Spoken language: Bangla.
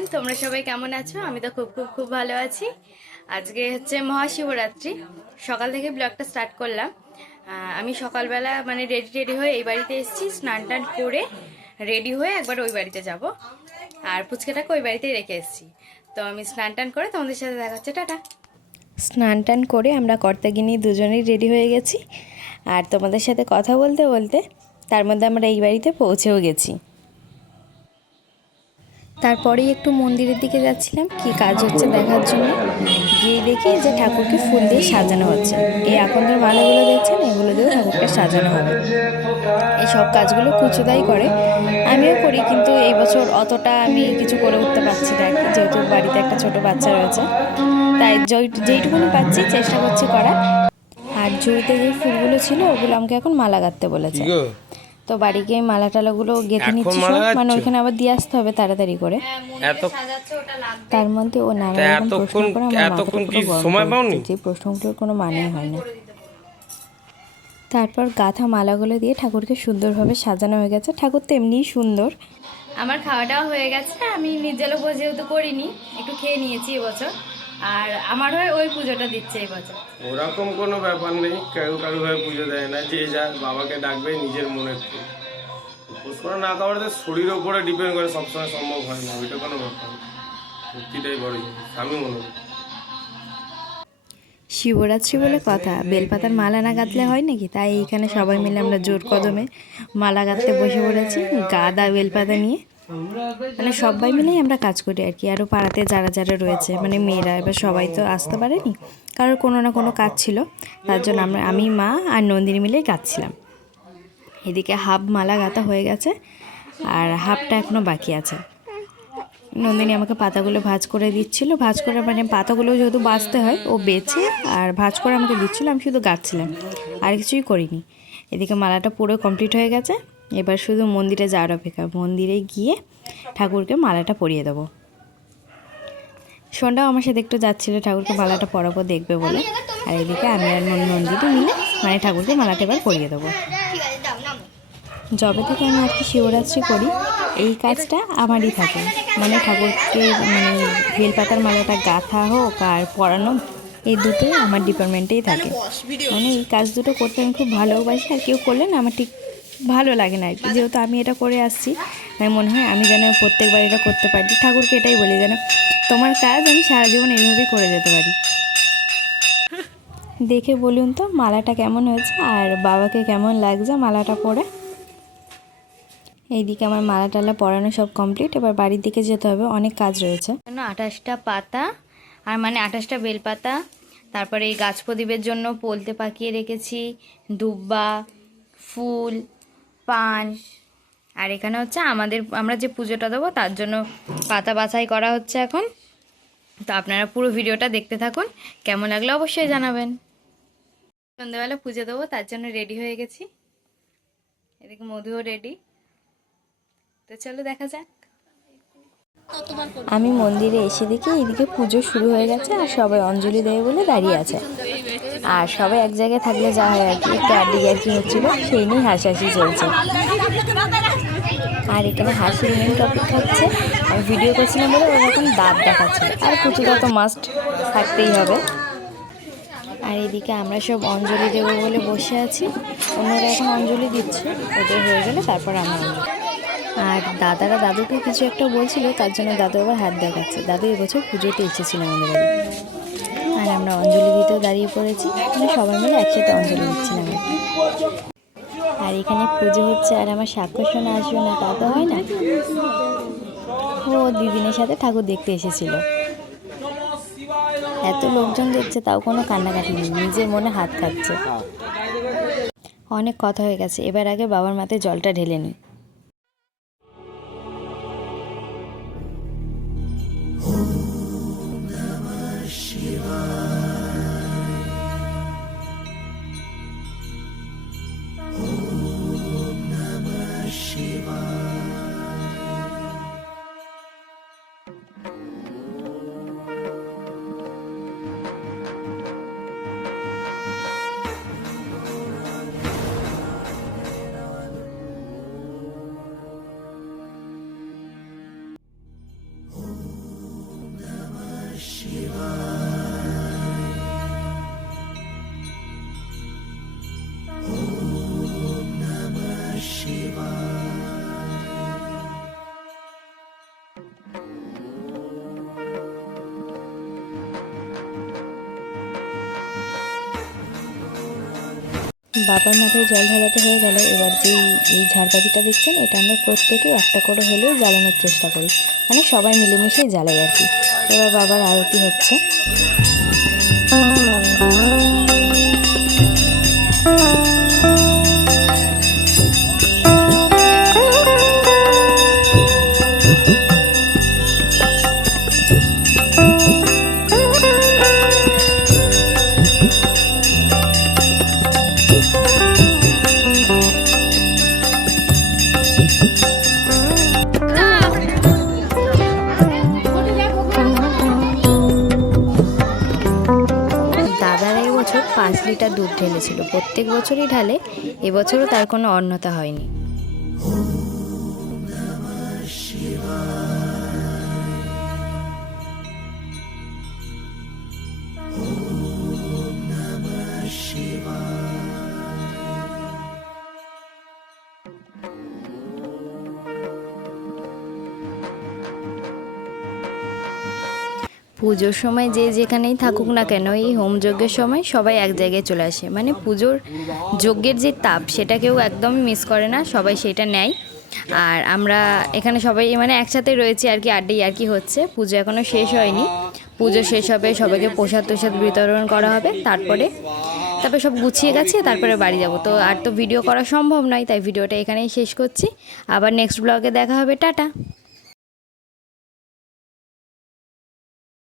এভরিওয়ান, তোমরা সবাই কেমন আছো? আমি তো খুব খুব খুব ভালো আছি। আজকে হচ্ছে মহাশিবরাত্রি। সকাল থেকে ব্লগটা স্টার্ট করলাম। আমি সকালবেলা মানে রেডি হয়ে এই বাড়িতে এসেছি, স্নান টান করে রেডি হয়ে একবার ওই বাড়িতে যাব, আর পুচকাটাকে ওই বাড়িতেই রেখে এসেছি। তো আমি স্নান টান করে তোমাদের সাথে দেখা হচ্ছে, টাটা। স্নান টান করে আমরা কর্তাগিনী দুজনেই রেডি হয়ে গেছি, আর তোমাদের সাথে কথা বলতে বলতে তার মধ্যে আমরা এই বাড়িতে পৌঁছেও গেছি। তারপরেই একটু মন্দিরের দিকে যাচ্ছিলাম কি কাজ হচ্ছে দেখার জন্য। গিয়ে দেখি যে ঠাকুরকে ফুল দিয়ে সাজানো হচ্ছে। এই আকন্দের মালাগুলো দেখছেন, এগুলো দিয়েও ঠাকুরকে সাজানো হবে। এই সব কাজগুলো কুচুদাই করে, আমিও করি, কিন্তু এই বছর অতটা আমি কিছু করে উঠতে পারছি না আর কি, যেহেতু বাড়িতে একটা ছোট বাচ্চা রয়েছে। তাই যেইটুকুনি পাচ্ছি চেষ্টা করছি করার। আর ঝুড়িতে যে ফুলগুলো ছিল ওগুলো আমাকে এখন মালা গাঁথতে বলেছে। তো বাড়ি গিয়ে মালা টালাগুলো গেঁথে নিচ্ছি সব, মানে ওইখানে আবার দিয়ে আসতে হবে তাড়াতাড়ি করে। তার মধ্যে ও নানা রকম প্রশ্ন করে আমার মাথাটা পুরো গরম করে দিচ্ছে, যে প্রশ্নগুলোর কোনো মানেই হয় না। তারপর গাঁথা মালাগুলো দিয়ে ঠাকুরকে সুন্দরভাবে সাজানো হয়ে গেছে। ঠাকুর তো এমনিই সুন্দর। আমার খাওয়াটাও হয়ে গেছে, আমি নিজেরও যেহেতু করিনি, একটু খেয়ে নিয়েছি এবছর। আর আমার হয়ে ওই পুজোটা দিচ্ছে এবছর। ওরকম কোনো ব্যাপার নেই, কেউ কারো ভাবে পুজো দেয় না, যে যার বাবাকে ডাকবে নিজের মনে। উপোস করা না করাতে শরীরের উপরে ডিপেন্ড করে, সবসময় সম্ভব হয় না, ওইটা কোনো ব্যাপার না। সত্যিটাই বড় জিনিস আমি মনে করি। শিবরাত্রি বলে কথা, বেলপাতার মালা না গাঁথলে হয় নাকি? তাই এইখানে সবাই মিলে আমরা জোর কদমে মালা গাঁথতে বসে পড়েছি, গাদা বেলপাতা নিয়ে। মানে সবাই মিলেই আমরা কাজ করি আর কি। আরও পাড়াতে যারা যারা রয়েছে, মানে মেয়েরা, এবার সবাই তো আসতে পারেনি, কারোর কোনো না কোনো কাজ ছিল, তার জন্য আমি, মা আর নন্দিনী মিলেই গাঁথছিলাম। এদিকে হাফ মালা গাঁথা হয়ে গেছে, আর হাফটা এখনও বাকি আছে। নন্দিনী আমাকে পাতাগুলো ভাঁজ করে দিচ্ছিল, ভাঁজ করে মানে পাতাগুলো যেহেতু বাছতে হয়, ও বেছে আর ভাঁজ করে আমাকে দিচ্ছিল, আমি শুধু গাঁথছিলাম, আর কিছুই করিনি। এদিকে মালাটা পুরো কমপ্লিট হয়ে গেছে, এবার শুধু মন্দিরে যাওয়ার অপেক্ষা। মন্দিরে গিয়ে ঠাকুরকে মালাটা পরিয়ে দেবো। সোনটাও আমার সাথে একটু যাচ্ছিলো ঠাকুরকে মালাটা পরাবো দেখবে বলে। আর এদিকে আমি আর নন্দিনী মিলে মানে ঠাকুরকে মালাটা এবার পরিয়ে দেবো। যবে থেকে আমি আর কি শিবরাত্রি করি, এই কাজটা আমারই থাকে। মানে ঠাকুরকে মানে বেলপাতার মালাটা গাঁথা হোক আর পরানো, এই দুটোই আমার ডিপার্টমেন্টেই থাকে। মানে এই কাজ দুটো করতে আমি খুব ভালোবাসি, আর কেউ করলে না আমার ঠিক ভালো লাগে না আর কি। যেহেতু আমি এটা করে আসছি, তাই মনে হয় আমি যেন প্রত্যেকবার এটা করতে পারি। ঠাকুরকে এটাই বলি, যেন তোমার কাজ আমি সারা জীবন এইভাবেই করে যেতে পারি। দেখে বলুন তো মালাটা কেমন হয়েছে, আর বাবাকে কেমন লাগছে মালাটা পরে। এইদিকে আমার মালা টালা পরানো সব কমপ্লিট, এবার বাড়ির দিকে যেতে হবে, অনেক কাজ রয়েছে। 28টা পাতা, আর মানে 28টা বেলপাতা, তারপরে এই গাছ প্রদীপের জন্য পোলতে পাকিয়ে রেখেছি, দুব্বা, ফুল, পান। আর এখানে হচ্ছে আমরা যে পুজোটা দেবো তার জন্য পাতা বাছাই করা হচ্ছে এখন। তো আপনারা পুরো ভিডিওটা দেখতে থাকুন, কেমন লাগলো অবশ্যই জানাবেন। সন্ধ্যাবেলা পুজো দেবো, তার জন্য রেডি হয়ে গেছি। এদিকে মধুও রেডি, তো চলো দেখা যাক। আমি মন্দিরে এসে দেখি এদিকে পুজো শুরু হয়ে গেছে, আর সবাই অঞ্জলি দেবে বলে দাঁড়িয়ে আছে। আর সবাই এক জায়গায় থাকলে যা হয় আর কি, একটু আড্ডি আর কি হচ্ছিল, সেই নিয়েই হাসাহাসি চলছে। আর এখানে হাসির মেন টপিক হচ্ছে, আমি ভিডিও করছিলাম বলে ওরা এখন দাঁত দেখাচ্ছে, আর কুচুটা তো মাস্ট থাকতেই হবে। আর এদিকে আমরা সব অঞ্জলি দেবো বলে বসে আছি, অন্যরা এখন অঞ্জলি দিচ্ছে, ওদের হয়ে গেলে তারপর আমরা অঞ্জলি। আর দাদারা দাদুকে কিছু একটা বলছিল, তার জন্য দাদু আবার হাত দেখাচ্ছে। দাদু এবছর পুজোতে এসেছিল আমাদের বাড়ি। আর আমরা অঞ্জলি দিতেও দাঁড়িয়ে পড়েছি, মানে সবাই মিলে একসাথে অঞ্জলি দিচ্ছিলাম আর কি। আর এখানে পুজো হচ্ছে, আর আমার সাক্ষ্য শোনা আসবে না তা তো হয় না। ও দিদিনের সাথে ঠাকুর দেখতে এসেছিল। এত লোকজন দেখছে তাও কোনো কান্নাকাটি নেই, নিজের মনে হাত খাচ্ছে। অনেক কথা হয়ে গেছে, এবার আগে বাবার মাথায় জলটা ঢেলে নিই। বাবার মাথায় জল ঢালাতে হয়ে গেল। এবার এই ঝাড়বাতিটা দেখছেন, এটা আমরা প্রত্যেকেই একটা করে হলেও জ্বালানোর চেষ্টা করি, মানে সবাই মিলেমিশেই জ্বালাই আর কি। এবার বাবার আরতি হচ্ছে। দাদারা এবছর 5 লিটার দুধ ঢেলেছিল, প্রত্যেক বছরই ঢালে, এবছরও তার কোনো অন্যতা হয়নি। পুজোর সময় যে যেখানেই থাকুক না কেন, এই হোম যজ্ঞের সময় সবাই এক জায়গায় চলে আসে, মানে পুজোর যজ্ঞের যে তাপ সেটা কেউ একদমই মিস করে না, সবাই সেটা নেয়। আর আমরা এখানে সবাই মানে একসাথে রয়েছি আর কি, আড্ডাই আর কি হচ্ছে। পুজো এখনও শেষ হয়নি, পুজো শেষ হবে, সবাইকে প্রসাদ বিতরণ করা হবে, তারপরে সব গুছিয়ে গেছে, তারপরে বাড়ি যাব। তো আর তো ভিডিও করা সম্ভব নয়, তাই ভিডিওটা এখানেই শেষ করছি। আবার নেক্সট ব্লগে দেখা হবে, টাটা।